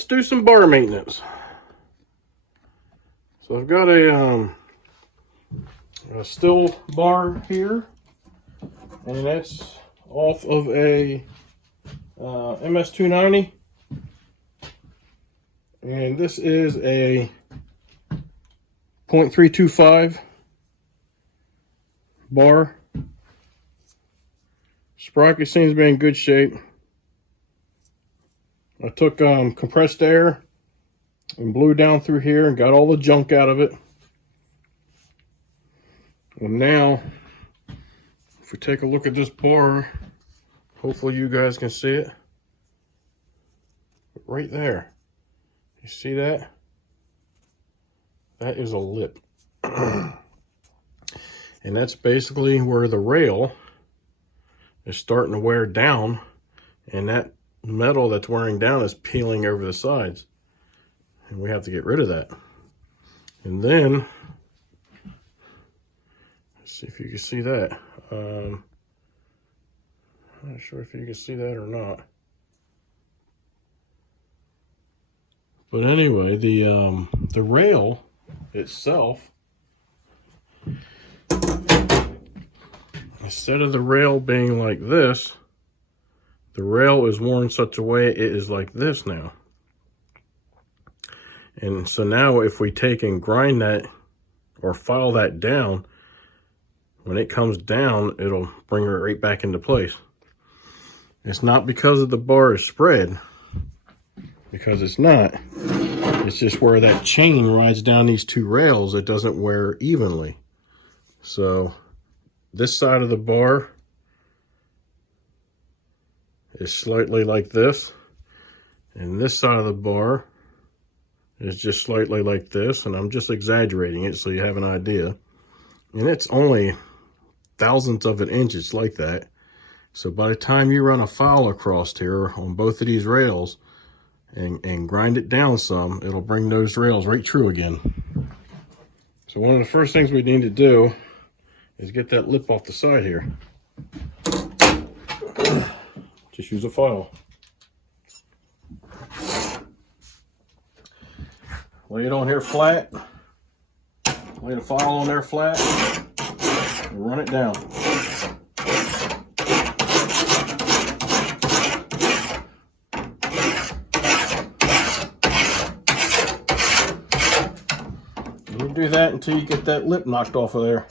let's do some bar maintenance. So I've got a still bar here, and that's off of a MS290, and this is a 0.325 bar. Sprocket seems to be in good shape. I took compressed air and blew down through here and got all the junk out of it. And now, if we take a look at this bar, hopefully you guys can see it. Right there. You see that? That is a lip. And that's basically where the rail is starting to wear down, and that metal that's wearing down is peeling over the sides, and we have to get rid of that. And then let's see if you can see that. I'm not sure if you can see that or not, but anyway, the rail itself, instead of the rail being like this, the rail is worn such a way it is like this now. And so now if we take and grind that or file that down, when it comes down, it'll bring it right back into place. It's not because of the bar is spread, because it's not. It's just where that chain rides down these two rails, it doesn't wear evenly. So this side of the bar is slightly like this, and this side of the bar is just slightly like this, and I'm just exaggerating it so you have an idea. And it's only thousandths of an inch, it's like that. So by the time you run a file across here on both of these rails and grind it down some, it'll bring those rails right true again. So one of the first things we need to do is get that lip off the side here. Just use a file. Lay it on here flat. Lay the file on there flat. And run it down. And you do that until you get that lip knocked off of there.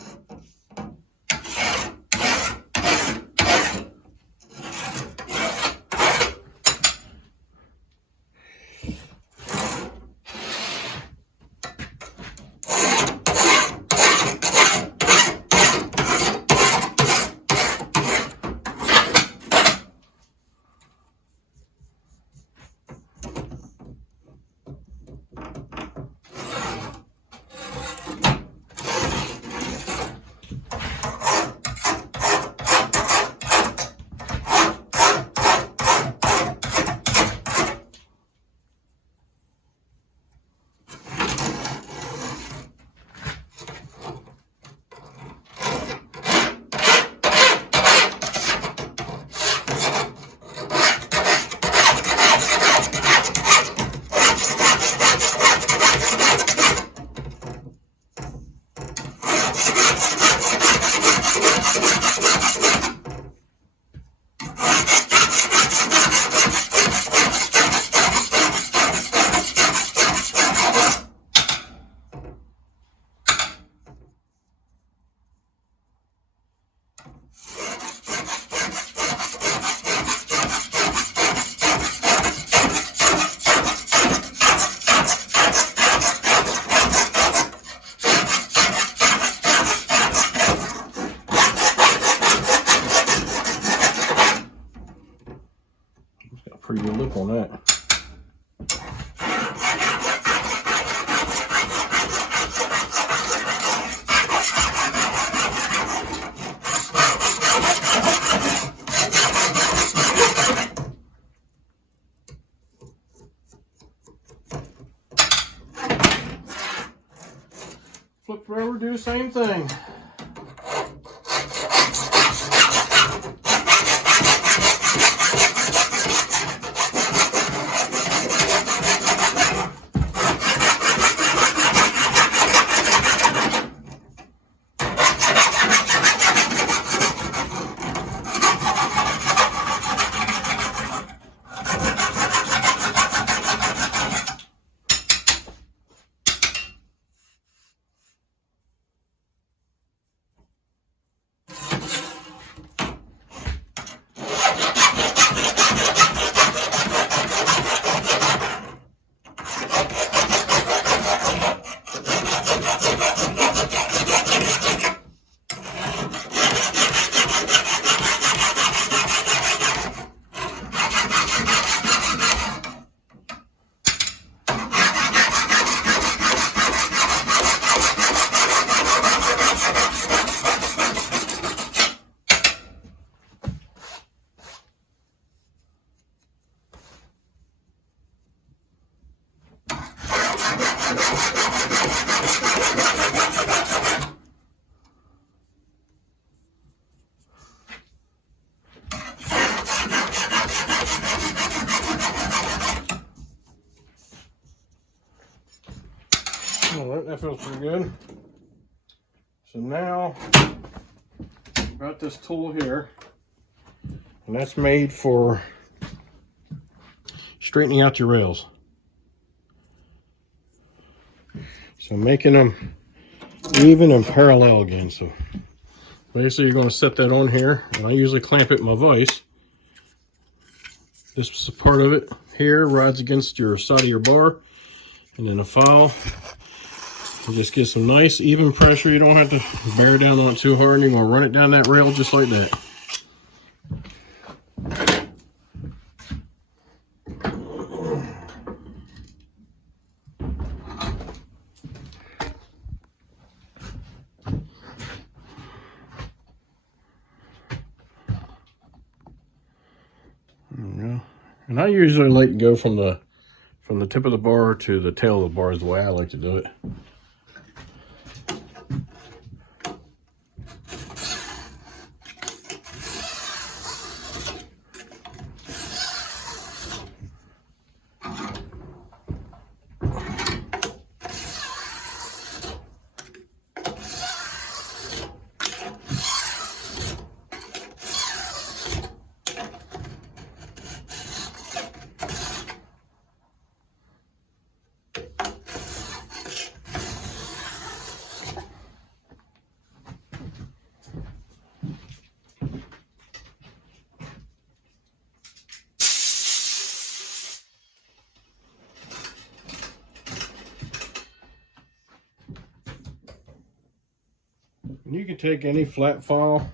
Pretty good lip on that. Flip rubber, do the same thing. that feels pretty good. So now, I've got this tool here, and that's made for straightening out your rails. So making them even and parallel again. So basically you're going to set that on here, and I usually clamp it in my vise. This part of it here rides against your side of your bar, and then a file. You just get some nice even pressure. You don't have to bear down on it too hard, and you're going to run it down that rail just like that. And I usually like to go from the tip of the bar to the tail of the bar is the way I like to do it. And you can take any flat file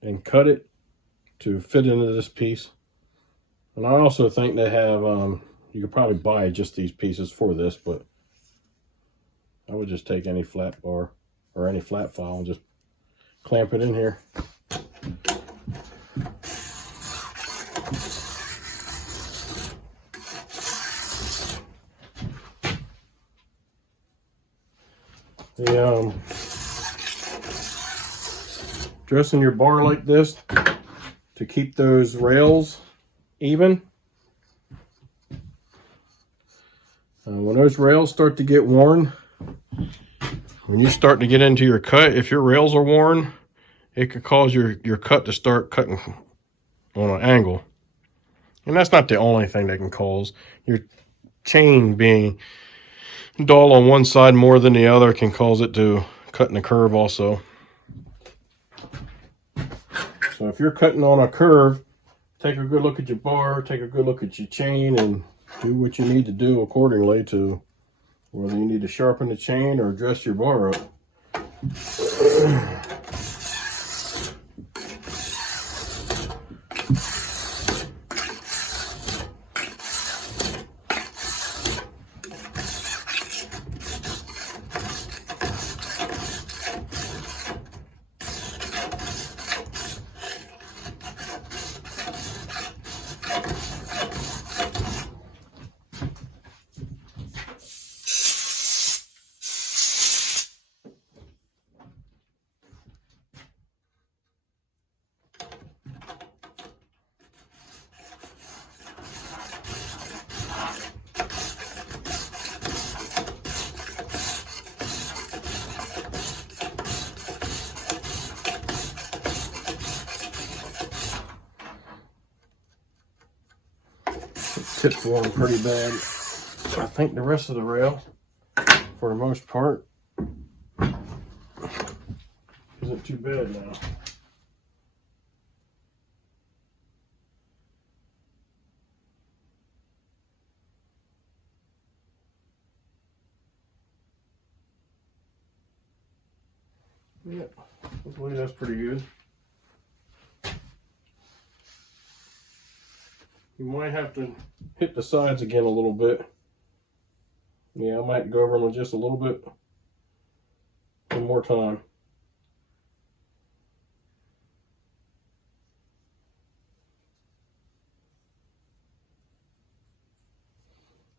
and cut it to fit into this piece. And I also think they have, you could probably buy just these pieces for this, but I would just take any flat bar or any flat file and just clamp it in here. Dressing your bar like this to keep those rails even. When those rails start to get worn, when you start to get into your cut, if your rails are worn, it could cause your cut to start cutting on an angle. And that's not the only thing that can cause. Your chain being dull on one side more than the other can cause it to cut in a curve also. So if you're cutting on a curve, take a good look at your bar, take a good look at your chain, and do what you need to do accordingly to whether you need to sharpen the chain or dress your bar up. Tip's worn pretty bad. I think the rest of the rail, for the most part, isn't too bad now. Yep, I believe that's pretty good. You might have to hit the sides again a little bit. Yeah, I might go over them just a little bit one more time.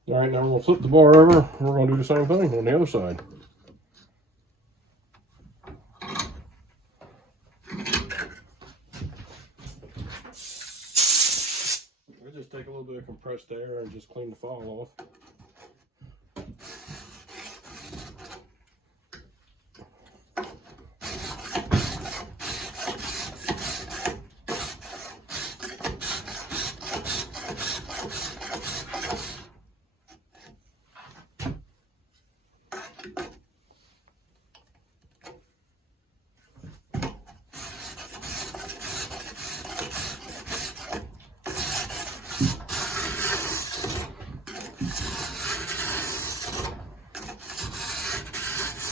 All right, now we're going to flip the bar over. We're going to do the same thing on the other side. We'll just take a little bit of compressed air and just clean the file off.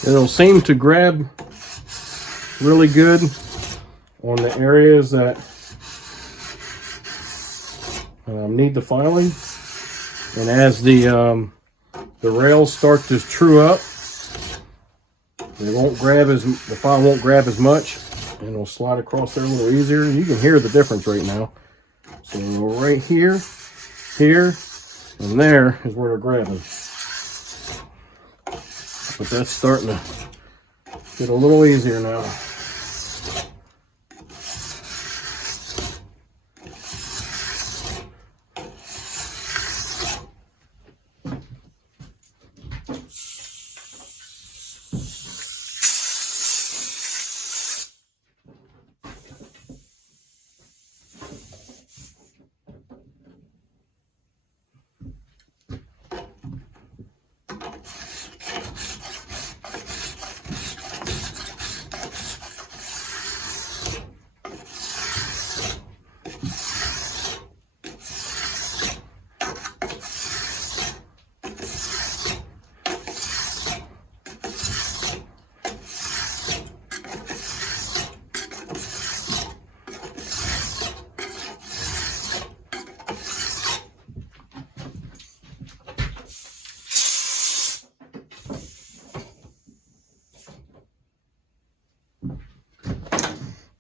It'll seem to grab really good on the areas that need the filing. And as the rails start to true up, they won't grab the file won't grab as much, and it'll slide across there a little easier. You can hear the difference right now. So right here, here, and there is where they're grabbing. But that's starting to get a little easier now.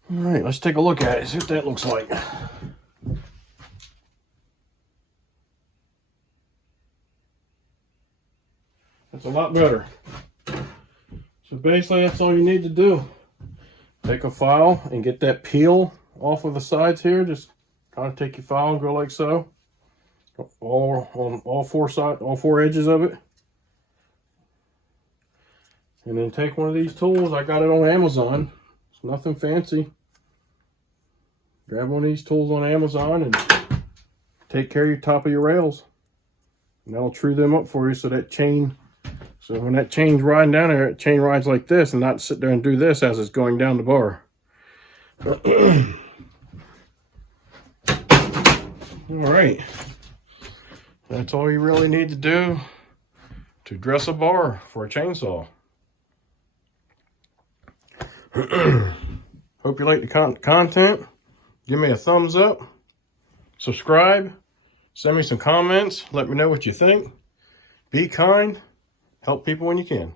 All right, let's take a look at it, see what that looks like. That's a lot better. So basically that's all you need to do. Take a file and get that peel off of the sides here. Just kind of take your file and go like so. On all four edges of it. And then take one of these tools. I got it on Amazon. It's nothing fancy. Grab one of these tools on Amazon and take care of your top of your rails. And that'll true them up for you so that chain, so when that chain's riding down there, it chain rides like this and not sit there and do this as it's going down the bar. All right. That's all you really need to do to dress a bar for a chainsaw. Hope you like the content. Give me a thumbs up, subscribe, send me some comments, let me know what you think. Be kind, help people when you can.